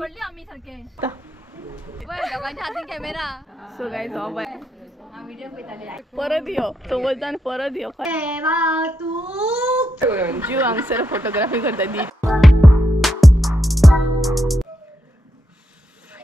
पडली आम्ही सारखे लोकांच्या हाती कॅमेरा. सो गाईज परत यो सोबत परत यो जीव हांगसर फोटोग्राफी करता दी.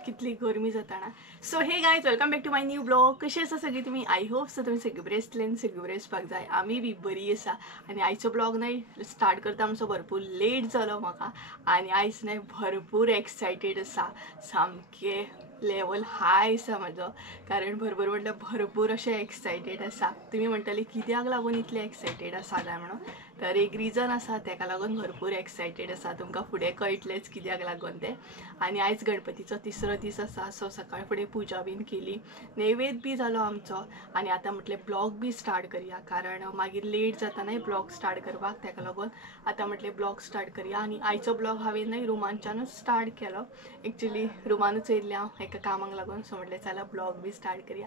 कितली गरमी जाता ना. So hey guys welcome back to my new blog. कशी आसा सगळी तुमी? आय होप सो तुमी सगळे बरे आसतले, सगळे बरे आसपाक जाय. आमी बी बरी आसा. आनी आयचो ब्लॉग न्हय स्टार्ट करता आमचो भरपूर लेट जालो म्हाका. आनी आयज न्हय भरपूर एक्सायटेड आसा. सामके लेवल हाय आसा म्हाजो. कारण भरपूर म्हटल्यार भरपूर अशें एक्सायटेड आसा. तुमी म्हणटली कित्याक लागून इतले एक्सायटेड आसा काय म्हणून. तर एक रिजन आसा तेका लागून भरपूर एक्सायटेड आसा. तुमकां फुडें कळटलेंच कित्याक लागून तें. आनी आयज गणपतीचो तिसरो दीस आसा. सो सकाळ फुडें पुजा बीन केली, नैवेद बी जालो आमचो. आनी आतां म्हटलें ब्लॉग बी स्टार्ट करया कारण मागीर लेट जाता न्हय ब्लॉग स्टार्ट करपाक. तेका लागून आतां म्हटलें ब्लॉग स्टार्ट करया. आनी आयचो ब्लॉग हांवें न्हय रुमांच्यानूच स्टार्ट केलो. एक्चुली रुमानूच येयल्लें हांव एका कामाक लागून. सो म्हटलें चला ब्लॉग बी स्टार्ट करया.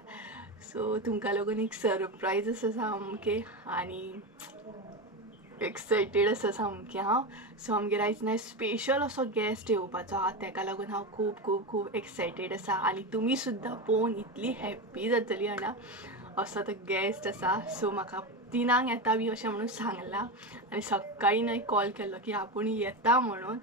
सो तुमकां लागून एक सरप्रायज आसा सामकें आनी एक्सायटेड आसा सामकें हांव. सो आमगेर आयज न्हय स्पेशल असो गेस्ट येवपाचो आहा. तेका लागून हांव खूब खूब खूब एक्सायटेड आसा. आनी तुमी सुद्दां पळोवन इतली हॅप्पी जातली हांगा. असो तो गेस्ट आसा. सो म्हाका 3 येता बी अशें म्हणून सांगलां. आनी सकाळीं न्हय कॉल केल्लो की आपूण येता म्हणून.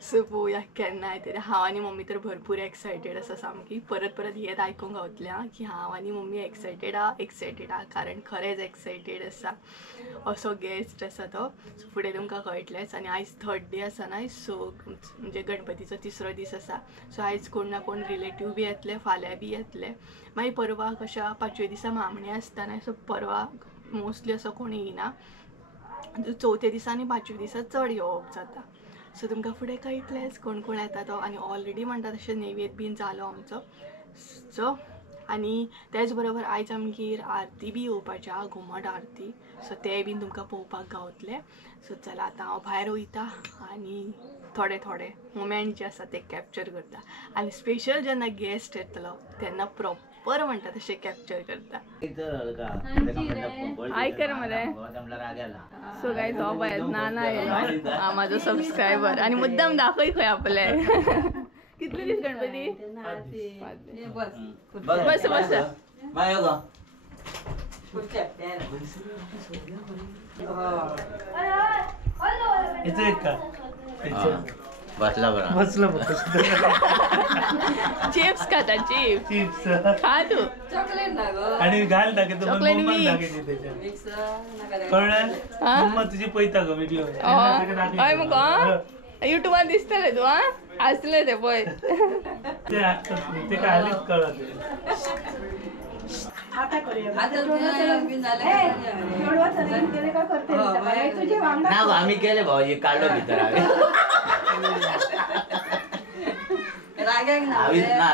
सो पळोवया केन्ना येतलें. हांव आनी मम्मी तर भरपूर एक्सायटेड आसा सामकी. परत परत हेच आयकूंक गावतलें हां की हांव आनी मम्मी एक्सायटेड आहा कारण खरेंच एक्सायटेड आसा. असो गेस्ट आसा तो. सो फुडें तुमकां कळटलेंच. आनी आयज 3rd डे आसा न्हय. सो म्हणजे गणपतीचो तिसरो दीस आसा. सो आयज कोण ना कोण रिलेटीव बी येतले, फाल्यां बी येतले. मागीर परवा कशा 5व्या दिसा मामणे आसता न्हय. सो परवा मोस्टली असो कोण येयना. 4थ्या दिसा आनी 5व्या दिसा चड येवप जाता. सो तुमकां फुडें कळटलेंच कोण कोण येता तो. आनी ऑलरेडी म्हणटा तशें नैवेद बीन जालो आमचो. सो आनी तेच बरोबर आयज आमगेर आरती बी येवपाची आहा, घुमट आरती. सो ते बीन तुमकां पळोवपाक गावतले. सो चला आतां हांव भायर वयता आनी थोडे थोडे मोमेंट जे आसा ते कॅप्चर करता. आनी स्पेशल जेन्ना गेस्ट येतलो तेन्ना प्रॉपर म्हणटा तशें कॅप्चर करता. आयकर मरे. सो गायज हो पळय नाना येयलो हा म्हाजो सबस्क्रायबर. आनी मुद्दाम दाखय खंय आपले. कितले दीस गणपती? बस बस चिप्स खाता. चिप्स खा तू. आणि घाल टाके मम्मा तुझी पळयता गो व्हिडिओ. हय मग युट्यूबार दिसतले तू. हा हसले ते पळय. ते हालीच कळत. आम्ही केले भाऊ काढलो भितर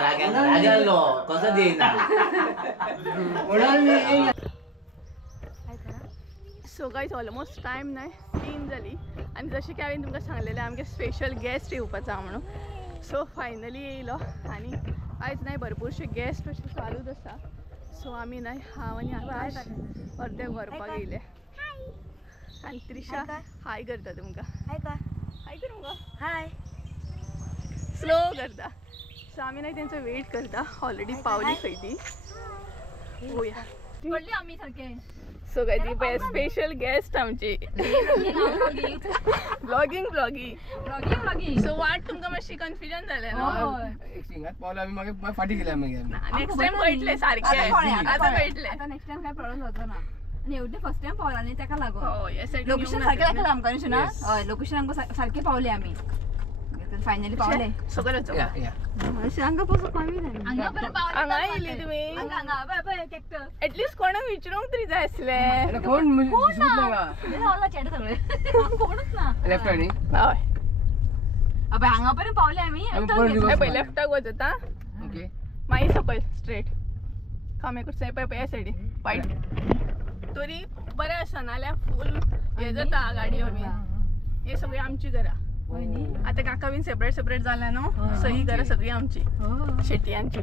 राग्यालो कसं देईना. सो गायज ऑलमोस्ट टायम नाही 3 जाली. आनी जशें की हांवें तुमकां सांगलेलें आमगे स्पेशल गेस्ट येवपाचो आहा म्हणून. सो फायनली येयलो. आनी आयज न्हय भरपूरशे गेस्ट अशें चालूच आसा. सो आमी न्हय हांव आनी आकाश अर्दे व्हरपाक येयले. आनी त्रिशा हाय करता तुमकां. हाय कर मुगो. हाय स्लो करता. सो आमी न्हय तेंचो वेट करता. ऑलरेडी पावली खंय ती. पळोवया पडली आमी सारके. सो काय ती पळय स्पेशल गेस्ट आमची. ब्लॉगिंग. सो वाट तुमकां मातशी कन्फ्युजन जालें न्हू. एक सिंगात पावले आमी मागीर फाटी गेले मागीर. नेक्स्ट टाइम कळटलें सारकें. आतां कळटलें. आता नेक्स्ट टाइम काय प्रॉब्लेम जातो ना. आणि एवढे फर्स्ट टाइम पावला आणि त्याका लागून लोकेशन सारकें दाखयला आमकां ना. हय लोकेशन आमकां सारकें पावले आमी. फायनली पावले सगळं हांगा पासून पावली हांगा येयली तुमी. एटलीस्ट कोणाक विचारूंक तरी जाय आसलें. कोणूच ना लेफ्ट न्ही. हय अबे हांगा पर्यंत पावले आमी. पळय लेफ्टाक वच आता. ओके मागीर सकयल स्ट्रेट खामेकूच साय पळय ह्या सायडीन वायट. तरी बरें आसा नाल्यार फूल हे जाता गाडयो बी. हे सगळी आमची घरां. आता काका बीन सेपरेट जाल्या न्हू. सो ही घरां सगळी आमची शेटयांची.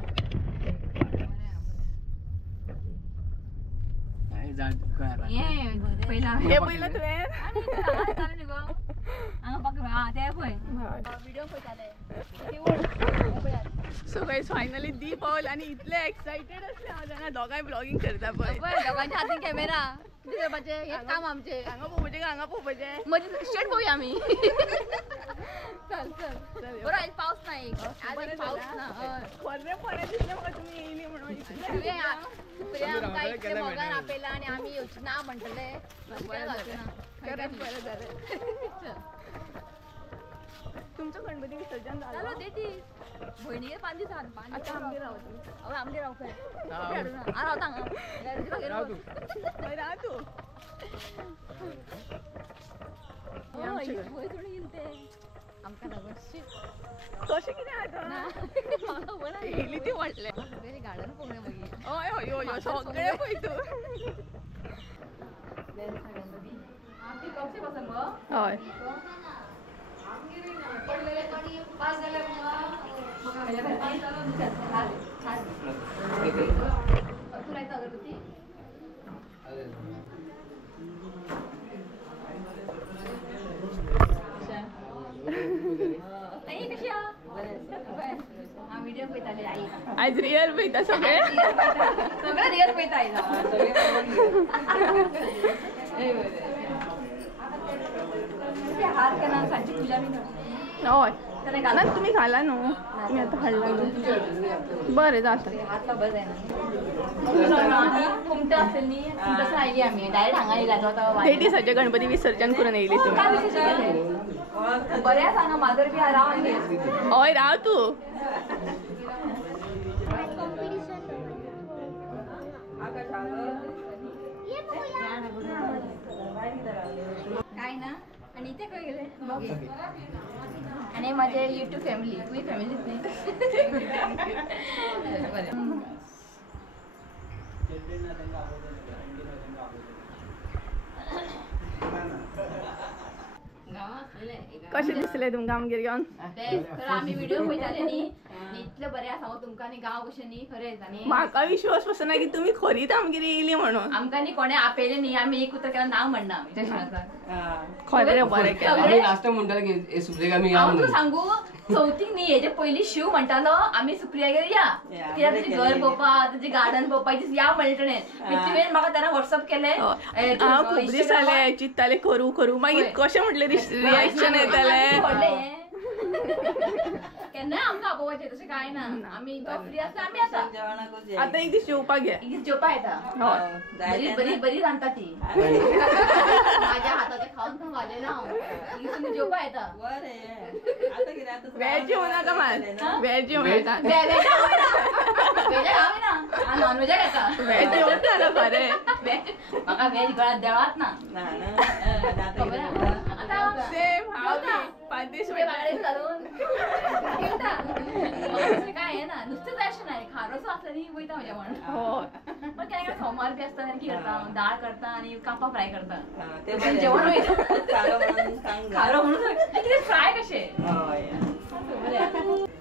हे पहिला तुवें ते पळय व्हिडिओ पळयताले सो गाईज फायनली दी पावल आणि इतले एक्साइटेड असले हांव जाणा दोगांय ब्लॉगिंग करता पळय दोघांच्या हातीन कॅमेरा हे काम आमचे हांगा पोवपाचे मजे स्टेट पोवया आम्ही चल बरं आज पाऊस नाही आज एक पाऊस ना पर्रे दिसले म्हाका तुम्ही येयली म्हणून सुप्रिया आमकां इतले मोगान आपयला आणि आम्ही ना म्हणटले बरें जालें तुमचं गणपती विसर्जन झालं देटी भयणीगे 5 दिसांनी आता आमगे रावतली आमगे रावता राव तू आमकां कशें कितें आतां येयली ती म्हटलें गार्डन पळोवया मागीर हय हय हय सगळे पळय तूं हय व्हिडिओ पळयताले आई आज रियल पळयता सगळे सगळं रियल पळयता आयला हात केला सांची पूजा बी हय ना तुम्ही घाला न्हू तुम्ही आतां हाडला बरें जाता हातला बरं जायना कुमटा असेल न्ही कुमटासून आयली आमी डायरेक्ट हांगा येयला तो आतां ते दिसाचें गणपती विसर्जन करून येयली तुम्ही बरें सांगा माजर बी राव आनी हय राव तूं काय ना आणि इथे काय गेले आणि माझे युट्यूब फॅमिली तुझी फॅमिलीच नाही कशें दिसलें तुमकां आमगेर येवन तर आम्ही व्हिडिओ पळयताले न्ही इतले बरें आसा तुमकां न्ही गांव कशें न्ही खरेंच आनी म्हाका विश्वास बसना की तुमी खरीच आमगेर येयली म्हणून आमकां न्ही कोणें आपयलें न्ही आमी एक उतर केला नांव म्हणना आमी तशें आसा खरें बरें केलें आम्ही लास्ट टाइम म्हणटाले की सुप्रिया आमी या हांव तुका म्हणून सांगू चवथीक न्ही हेजे पयलीं शिव म्हणटालो आमी सुप्रियागेर या कित्याक तुजें घर पळोवपा तुजें गार्डन पळोवपा या म्हणटलें तुवें म्हाका तेन्ना व्हॉट्सअप केलें हांव खूब दीस जाले चित्ताले करू मागीर कशें म्हटलें रिएक्शन येतालें केन्नाय आमकां आपोवपाचें तशें काय ना आमी तो फ्री आसता आमी येता आतां एक दीस जेवपाक घे एक दीस जेवपा येता हय बरी बरी रांदता ती माझ्या हाताचे खावन खावन घालें हांव एक दीस तुमी जेवपा येता वेज जेवू नाका मात वेज जेवूं येता वेजाक हांव ना हांव नॉनवेजाक येता वेज जेवण जालां बरें म्हाका वेज गळ्यात देवात ना खबर आतां सेम हांव बी 5 दीस बाळेन घालून काय आहे ना नुसतं जाय अशें नाही खारोसो असला न्ही वयता म्हज्या म्हण हय पण केन्ना सोमार बी आसता जाल्यार कितें करता दाळ करता आनी कापां फ्राय करता जेवण वयता खारो म्हणून कितें फ्राय कशें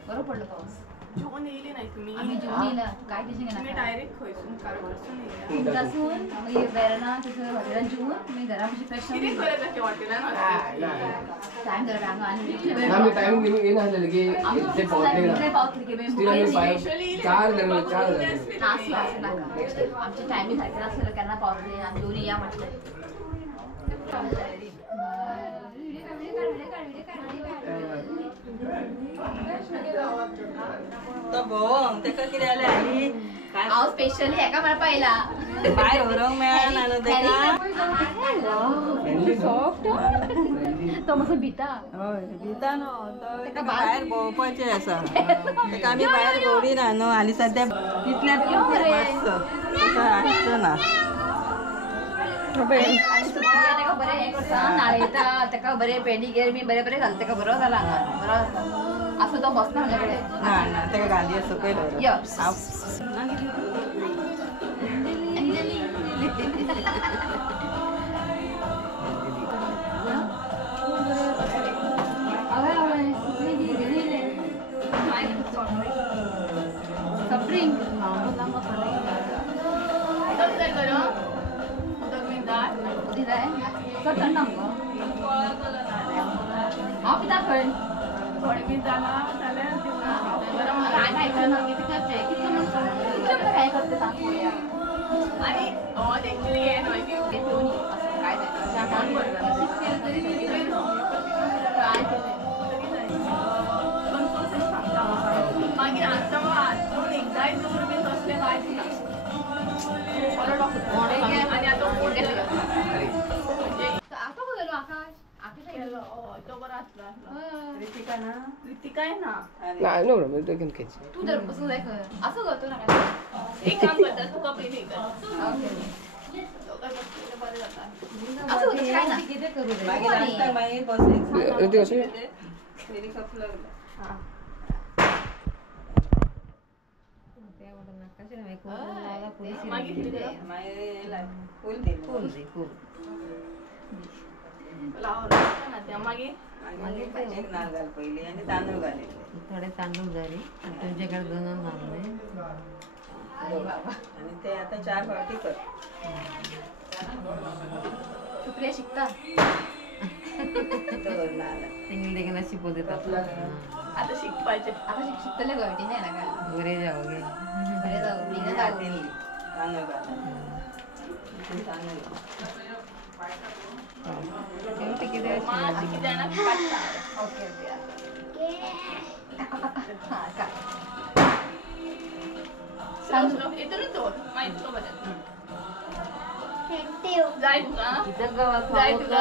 बरो पडलो पावस जेवण येयली नाही तुम्ही आमी जेवण येयला काय तेजें तुम्ही घेना डायरेक्ट खंयसून कारवारसून येयला उदकासून मागीर वेर्ना थंयसर हॉटेलान जेवून मागीर घरा मातशें फ्रेश कितें करत अशें हॉटेलान टायम जालो हांगा आनी आम्ही टाइम येईन असलेलं की ते इतले पावतले की Still आम्ही मागीर चार जण नासलो आमचे टायमींग सारके नासलेलो केन्ना पावतले आनी जेवून या म्हटलें तो भोवंक तेका कितें जालें आनी हांव स्पेशली हेका मेळपा येयला भायर व्हरोंक मेळना न्हू तेका तो मातसो भिता हय भिता न्हू तो तेका भायर भोंवपाचें आसा तेका आमी भायर भोंवडी ना न्हू आनी सद्या तितल्यात आसचो ना आनी सुप्रिया तेका बरें हें करता नाळयता तेका बरें पेडिगेर बी बरें बरें घालता तेका बरो जाला हांगा बरो आसा असो तो बसना म्हज्या कडेन ना ना तेका घाली सकयल व्हर यो सप्रिंग उदक जाय चड थंड आमकां हांव पिता खंय थोडे बी जाला जाल्यार काय खायचं ना किती करते किती म्हणून काय करते सांग पळोवया आणि ऍक्च्युली हे न्हय की घेऊन असं काय जायचं मागीर आतां आजून एकदांय जोर बी तसलें कांयच ना आनी आतां फोन केलो आता गेलो आकाश तो बरो आसलो रितिकाय ना नाही नो मी तो घेऊन खायची तू जर बसून जाय खंय असं करतो ना एक काम करता तुका पयलीं हे कर बरें जाता असं करतो काय ना मागीर नाश्ता मागीर बस ऋतिक कशी फेरी कपलो हां मागीर कितें करप मागीर फूल दिली फ्लावर ना तें मागीर मागीर भाजयेक नाल्ल घाल पयलीं आनी तांदूळ घालिल्ले थोडे तांदूळ घाली आणि तुमच्याकडे दोन घालले आनी ते आतां 4 फावटी कर सुप्रिया शिकता दवर नाल्ल सिंगल देखील अशी पोते आतां शिकपाचें आता शिकतले गो टेन्शन आहे ना का बरे जाओगे बरे जाऊ बेगीन जाऊ घातिल्ली तांदूळ घाल तांदूळ शेवटी किती मातशें कितें जाणां काडटा ओके स्लो हितूनच दवर मागीर तुका बरें जाय तुका जाय तुका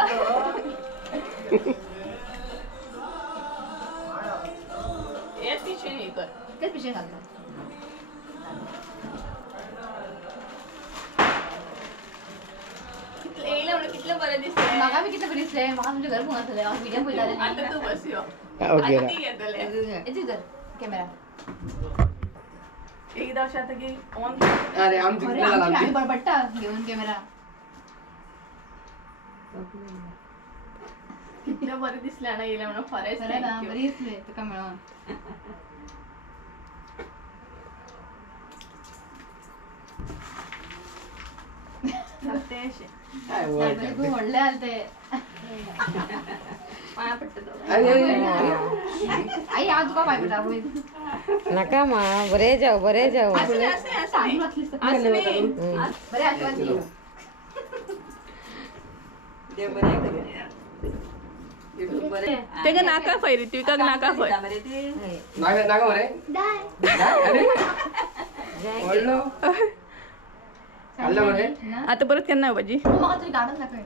हेच पिशवेन हे कर तेच पिशे घालता कितले येयले म्हणून कितले बरें दिसलें म्हाका बी कितें बरी दिसलें म्हाका तुमच्या घर पळोवंक आसलें व्हिडिओ पळयतालें आतां तूं बस यो ओके आतां ती घेतलें येची घर कॅमेरा एकदां अशें जाता की ऑन अरे आमची अरे किती झाला आमची आमची गाडी बडबडटा घेऊन कॅमेरा कितले बरें दिसलें आनी येयलें म्हणून खरेंच बरें ना थँक्यू बरी दिसली तुका मेळोन तें अशें काय बरें खूब व्हडलें आले ते पांयां पडटा तो आई हांव तुका पांय पडटा पळय नका मा बरे जाऊ बरे जाऊ आसलें आसलें आसलें आसलें बरें आशिर्वाद दी देव बरें करूं बरें तेका नाका खंय रित्विकाक नाका खंय मरे ती नागा नागा मरे अरे व्हडलो खाल्लं मरे आतां परत केन्ना येवपाची म्हाका तुजी गार्डन दाखय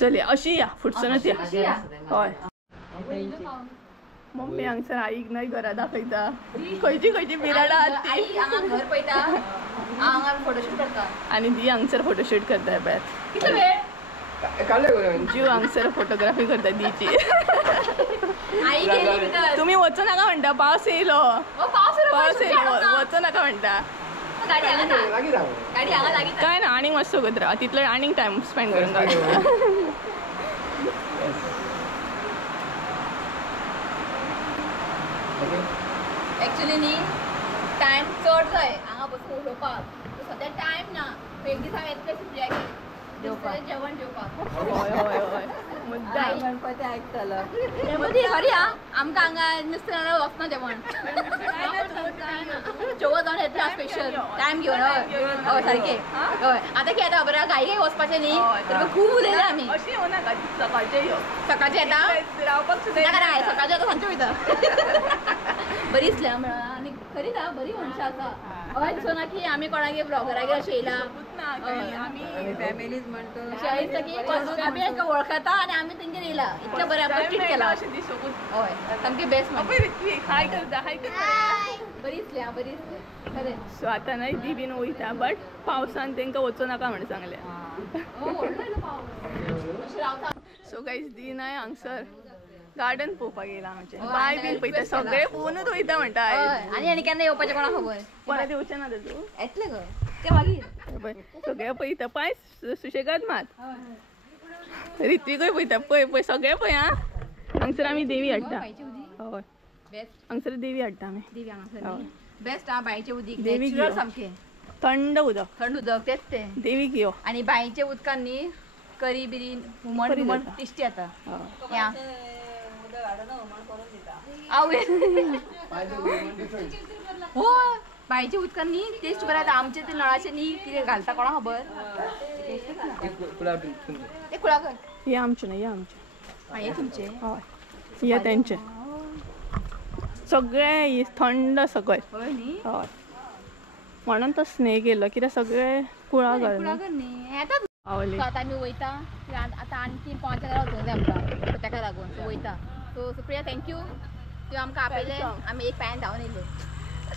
चल या अशी या फुडसनच या अशी या हय मम्मी हांगसर आईक न्हय घरा दाखयता खंयची खंयची बिराडां आहात ती आई हांगा घर पळयता हांगा फोटोशूट करता आनी दी हांगसर फोटोशूट करता पळय कितलो वेळ काढलं जीव हांगसर फोटोग्राफी करता दीची आई गेली भितर तुमी वचूं नाका म्हणटा पावस येयलो ओ पावस येयलो पावस येयलो वचूं नाका म्हणटा गाडी हांगा ना लागी राव गाडी हांगा लागीं काय ना आनीक मातसो सोगत राव तितलो आनीक टायम स्पेंड करून गावता एक्चुअली न्ही टायम चड जाय हांगा बसून उलोवपाक सद्या टायम ना एक दीस हांव येतलें सुप्रियागेर जेवण जेवपाक हय हय हय मुद्दाम गणपती आयकतलो गणपती खरी हा आमकां हांगा नुस्तें नाल्यार वचना जेवण जेवण जावन येतलें स्पेशल टायम घेवन हय हय सारकें हय आतां कितें जाता बरें घाई घाई वचपाचें न्ही तर खूब उलयला आमी अशी येवं नाका सकाळचें यो सकाळचें येता रावपाक सुद्दां नाका नाका सकाळचें आतां सांजचें वयता बरी दिसली मेळोन आनी खरीच हा बरी मनशां आसा हय दिसो ना की आमी कोणागेर ब्लॉगरागेर अशें येयला आमी फॅमिलीज म्हणतो अशें दिसता की आमी एका वळखता आनी आमी तेंगेर येयला इतलें बरें आमकां ट्रीट केला अशें दिसोकूच हय सामकें बेस्ट पळय रित्वीक हाय करता हाय करता बरी दिसली हा बरी दिसली खरें सो आतां न्हय दी बीन वयता बट पावसान तांकां वचूं नाका म्हणून सांगलें व्हडलो येयलो पावस अशें रावता सो गायज दी न्हय हांगसर गार्डन पळोवपाक येयला आमचें बाय बीन पळयता सगळे पळोवनूच वयता म्हणटा आयज हय आनी केन्ना येवपाचें कोणाक खबर परत येवचें ना तूं येतलें गो तें मागीर पळय सगळे पळयता पांय सुशेगाद मात रित्विकूय पळयता पळय पळय सगळे पळय आं हांगसर आमी देवी हाडटा बायची उदी हय बेस्ट हांगसर देवी हाडटा आमी देवी हांगासर बेस्ट हा बायचें उदीक देवीक नॅचरल यो. सामकें थंड उदक थंड उदक तेच तें देवीक यो आनी बांयच्या उदकान न्ही करी बिरी हुमण बरी हुमण जाता. टेस्टी येता हय. या हो बायचे उदकान न्ही टेस्ट बरें येता आमचे ते नळाचे न्ही कितें घालता कोणा खबर ते कुळागर हे आमचे नाही, हे आमचे. हे तुमचे हय हे तेंचे. सगळे थंड सकयल. हय न्ही हय म्हणून तो स्नेक येयलो कित्याक सगळे कुळागर कुळागर न्ही येता पावली. सो आतां आमी वयता आतां आणखी 5 जाल्यार वचूंक जाय आमकां सो ताका लागून सो वयता सो सुप्रिया थँक्यू तुवें आमकां आपयलें आमी एक पांयान धांवन येयले.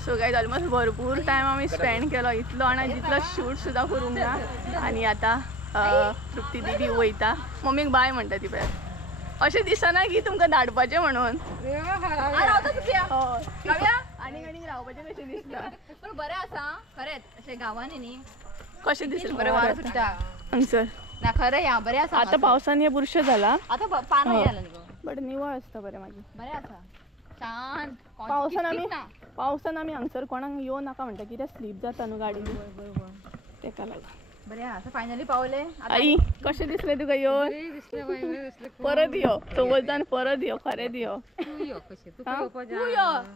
सो गायज ऑलमोस्ट भरपूर टायम आमी स्पेंड केलो इतलो आनी जितलो शूट सुद्दां करूंक ना. आनी आतां तृप्ती दीदी वयता मम्मीक बाय म्हणटा ती पळय. अशें दिसना की तुमकां धाडपाचें म्हणून. रावता सुप्रिया रावया आनी आनी रावपाचें कशें दिसता. पूण बरें आसा खरेंच अशें गांवांनी न्ही कशें दिसलें बरें वारो सुट्टा हांगसर. ना खरें या बरें आसा आतां पावसान हे बुरशें जाला आतां पानां हे जालें न्ही गो बट निवळ आसता बरें मागीर. बरें आसा शांत पावसान आमी हांगसर कोणाक येवं नाका म्हणटा कित्याक स्लीप जाता न्हू गाडी तेका लागून. बरें आसा फायनली पावले आई कशें दिसलें तुका येवन परत यो चवथान परत यो खरें यो.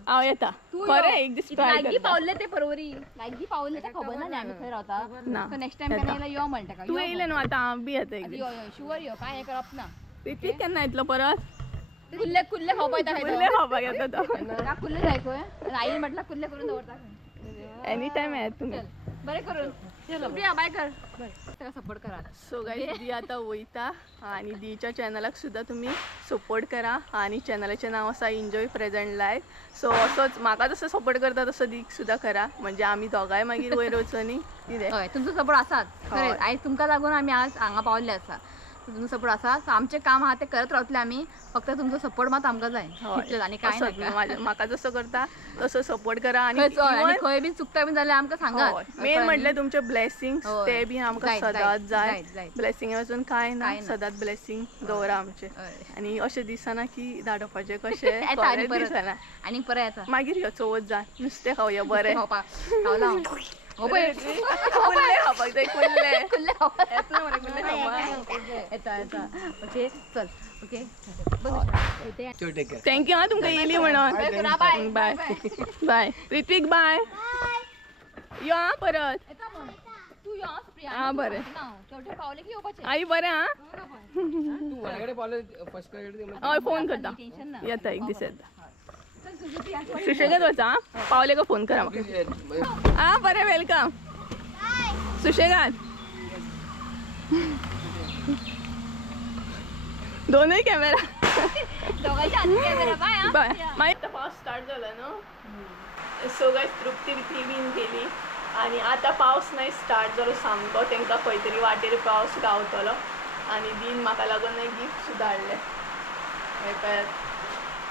हांव येता खरें एक दीस ट्राय लागीं पावले ते परवरी लागीं पावले ते खबर ना न्ही आमी खंय रावता ना. सो नेक्स्ट टायम केन्ना येयला यो म्हणटा तूं येयलें न्हू आतां हांव बी येता एक दीस. यो यो शुअर यो काय हें करप ना ती केन्ना येतलो परत. कुल्ले कुल्ले खावपा येता कुल्ले खावपाक येता तो. कुल्ले जाय खंय आई म्हटलं कुल्ले करून दवरता खंय एनी टायम येत तुमी. बरें करून सुप्रिया बाय कर ताका सपोर्ट करा. सो गायज दी आतां वयता आनी दीच्या चॅनलाक सुद्दां तुमी सपोर्ट करा आनी चॅनलाचें नांव आसा एन्जॉय प्रेझेंट लायफ. सो असोच म्हाका जसो सपोर्ट करता तसो दीक सुद्दां करा म्हणजे आमी दोगांय मागीर वयर वचो न्ही कितें. हय तुमचो सपोर्ट आसात खरेंच आयज तुमकां लागून आमी आज हांगा पावल्ले आसा. तुमचो सपोर्ट आसा सो आमचें काम आहा तें करत रावतले आमी फक्त तुमचो सपोर्ट मात आमकां जाय इतलेंच आनी कांय नाका. म्हाका जसो करता तसो सपोर्ट करा आनी खंय बीन चुकता बीन जाल्यार आमकां सांगात. मेन म्हटल्यार तुमचे ब्लेसिंग्स ते बी आमकां सदांच जाय. जाय. ब्लेसिंग वचून कांय ना सदांच ब्लेसिंग दवरा आमचे. आनी अशें दिसना की धाडपाचें कशें दिसना आनी परत येता मागीर यो चवथ जाय नुस्तें खावया बरें खावपाक खावला कुल्ले खावपाक जाय कुल्ले कुल्ले खावपाक येता येता ओके चल ओके थँक्यू हां तुमकां येयली म्हणून. बाय बाय ऋत्विक बाय यो हां परत. तू यो सुप्रिया हां बरें शेवटी पावले की येवपाचें आई बरें हां. तू माझ्याकडे पावलं फर्स्ट हय फोन करता येता एक दीस येता. सुशेगाद वचा हां पावले का फोन करा म्हाका. हां बरें वेलकम सुशेगाद. दोनूय कॅमेरा दोघांच्या हातीन कॅमेरा बाय बाय. मागीर पावस स्टार्ट जाला न्हू सो गायज तृप्ती बीन गेली आनी आतां पावस मागीर स्टार्ट जालो सामको. तांकां खंय तरी वाटेर पावस गावतलो आनी दीन म्हाका लागून एक गिफ्ट सुद्दां हाडलें.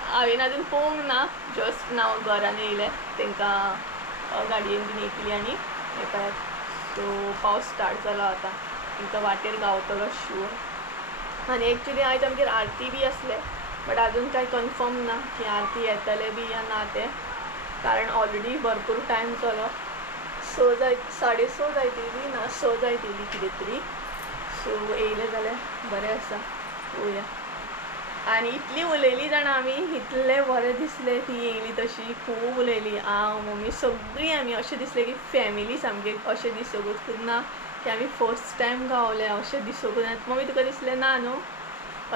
हांवें आजून पळोवंक ना जस्ट हांव घरान येयलें तांकां गाडयेन बीन येतली आनी हें सो पावस स्टार्ट जालो आतां तांकां वाटेर गावतलो शुअर. आनी एक्चुली आयज आमगेर आरती बी आसले बट आजून कांय कन्फर्म ना की आरती येतले बी या ना तें कारण ऑलरेडी भरपूर टायम जालो 6 जाय 6:30 जायतली ना 6 जायतली कितें तरी. सो येयलें जाल्यार बरें आसा पळोवया. आनी इतली उलयली जाणा आमी इतलें बरें दिसलें ती येयली तशी खूब उलयली हांव मम्मी सगळीं आमी अशें दिसलें की फॅमिली सामकें अशें दिसोकूच ना की आमी फर्स्ट टायम गावले अशें दिसोकूच ना. मम्मी तुका दिसलें ना न्हू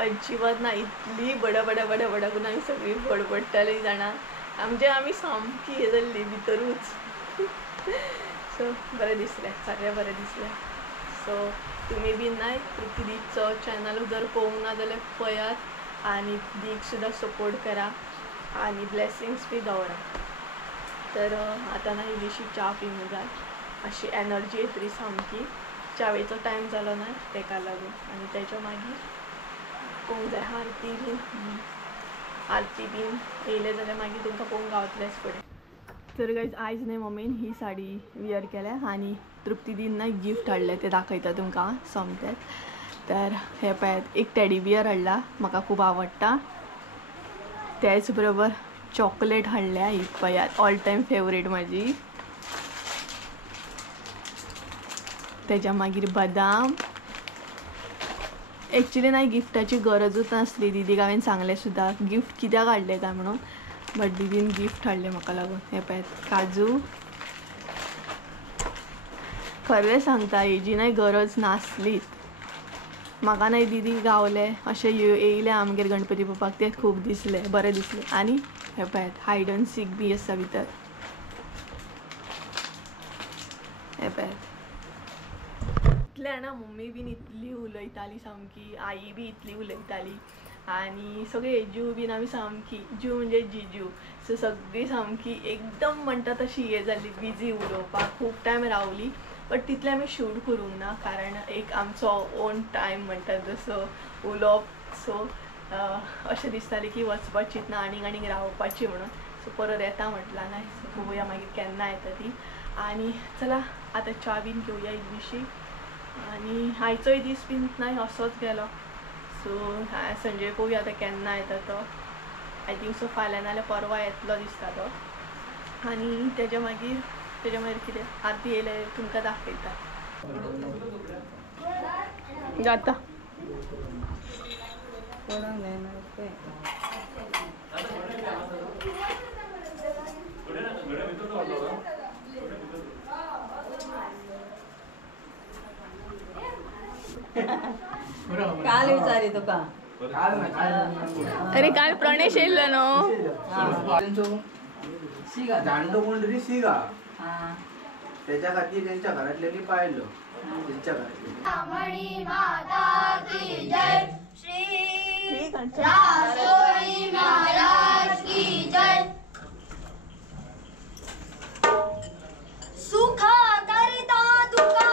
अजिबात ना इतली बडबड करून आमी सगळीं बडबडटालीं जाणा म्हणजे आमी सामकी हें जाल्ली भितरूच. सो बरें दिसलें खरें बरें दिसलें. सो तुमी बीन ना तृप्ती दीदचो चॅनल जर पळोवंक ना जाल्यार पळयात आनी दीक सुद्दां सपोर्ट करा आनी ब्लेसिंग्स बी दवरा. तर आतां ना इल्लीशी च्या पिवूंक जाय अशी एनर्जी येतली सामकी. च्यावेचो टायम जालो ना ताका लागून आनी तेच्या मागीर पळोवंक जाय आरती बीन येयले जाल्यार मागीर तुमकां पळोवंक गावतलेंच फुडें. तर गायज आयज न्ही मम्मीन ही साडी वियर केल्या आनी तृप्ती दीन ना गिफ्ट हाडलें तें दाखयता तुमकां सोमतेंच. तर हे पळयात एक टेडी बियर हाडला म्हाका खूब आवडटा. त्याच बरोबर चॉकलेट हाडल्या ही पळयात ऑल टायम फेवरेट म्हाजी. तेच्या मागीर बदाम ॲक्च्युली नाही गिफ्टाची गरजच नासली. दिदीक हांवें सांगलें सुद्दां गिफ्ट कित्याक हाडलें काय म्हणून, बट दिदीन गिफ्ट हाडलें म्हाका लागून. हे पळयात काजू. खरें सांगता हेजी नाही गरज नासलीच. म्हाका नाही दिदी गावलें अशें येयलें आमगेर गणपती पप्पाक तें खूब दिसलें, बरें दिसलें. आनी हे पळयात हायड एंड सीक बी आसा भितर. हे पळयात इतले जाणां मम्मी बीन इतली उलयताली सामकी, आई बी इतली उलयताली आनी सगळे जीव बीन आमी सामकी, जीव म्हणजे जिजू. सो सगळी सामकी एकदम म्हणटा तशी हे जाल्ली, बिजी उलोवपाक. खूब टायम रावली बट तितले आमी शूट करूंक ना कारण एक आमचो ओन टायम म्हणटा तसो उलोवप. सो अशें दिसतालें की वचपाचीच ना आनीक रावपाची म्हणून. सो परत येता म्हटलां ना. सो पळोवया मागीर केन्ना येता ती. आनी चला आतां च्या बीन घेवया एक दिवशी. आनी आयचोय दीस बीन नाही असोच गेलो. सो संजय पळोवया आतां केन्ना येता तो. आय थिंक सो फाल्यां नाल्यार परवा येतलो दिसता तो. आनी तेज्या मागीर कितें आरती येयल्यार तुमकां दाखयता. जाता काल विचारी तुका. अरे काल प्रणेश येयल्लो न्हू. जाणटो कोण तरी सिगा त्याच्या खातीर त्यांच्या घरातल्यांनी पाळलो. त्यांच्या घरातले सुख करता तुका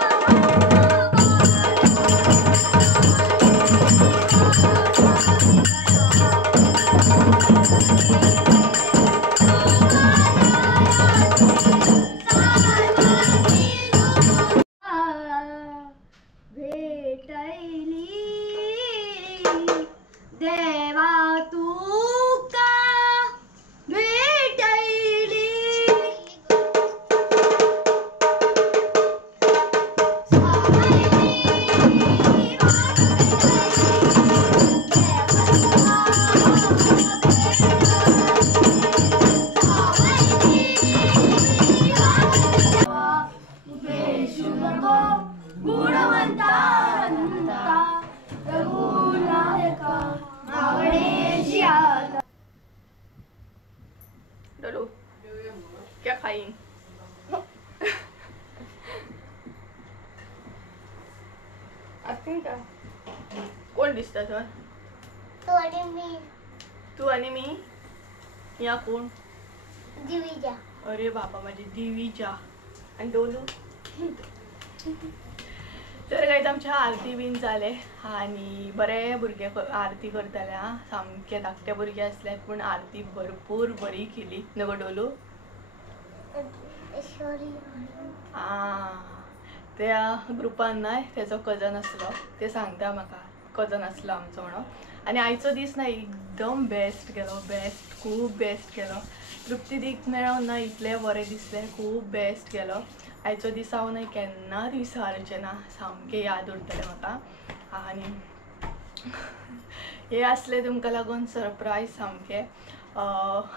डोलू क्या खाईन. कोण दिसता तर तू आणि मी. या कोण. दिविजा. अरे बाबा माझी दिवीजा. आणि डोलू. तर कांयच आमच्या आरती बीन जाले आनी बरे भुरगे आरती करताले. सामके धाकटे भुरगे आसले पूण आरती भरपूर बरी केली न्हू गो डोलू. त्या ग्रुपान ना तेजो कजन आसलो, ते सांगता म्हाका कजन आसलो आमचो म्हणून. आनी आयचो दीस ना एकदम बेस्ट गेलो, बेस्ट खूब बेस्ट गेलो. तृप्ती दीक मेळोन ना इतले बरें दिसलें, खूब बेस्ट गेलो. आयचो दीस हांव न्हय केन्नाच विसरचें ना, सामकें याद उरतलें म्हाका. आनी हे आसले तुमकां लागून सरप्रायज सामकें.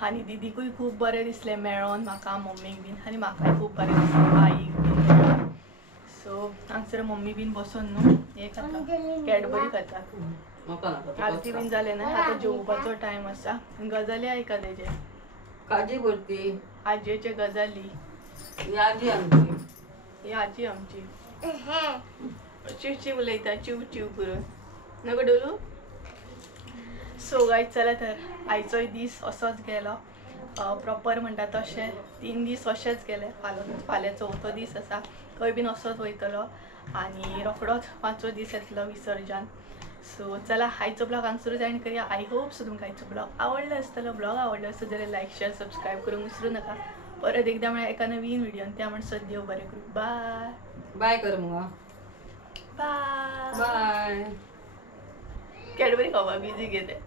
आनी दिदीकूय खूब बरें दिसलें मेळोन म्हाका, मम्मीक बीन. आनी म्हाकाय खूब बरें दिसलें आईक बीन. सो हांगसर मम्मी बीन बसून न्हू हे खाता, कॅडबरी खाता. आरती बीन जालें ना, आतां जेवपाचो टायम आसा. गजाली आयका तेजे. काजी भरती आजयेचे गजाली. यादी आमची. ही आजी आमची चिव चिव उलयता, चिव चिव करून नको डोलू. सो गायज चला तर आयचोय दीस असोच गेलो. प्रॉपर म्हणटा तशें 3 दीस अशेंच गेले. फाल्यां चवथो दीस आसा, थंय बीन असोच वयतलो. आनी रोखडोच 5वो दीस येतलो विसर्जन. सो चला आयचो ब्लॉग हांगसरूच एंड करूया. आय होप सो तुमकां आयचो ब्लॉग आवडलो आसतलो. ब्लॉग आवडलो आसत जाल्यार लायक शेअर सबस्क्रायब करूंक विसरू नका. परत एकदा म्हळ्यार एका नवीन व्हिडिओन त्या म्हणसर देव बरें करूं. बाय बाय कर मग. Bye bye. कॅडबरी खावपा बिजी घेते.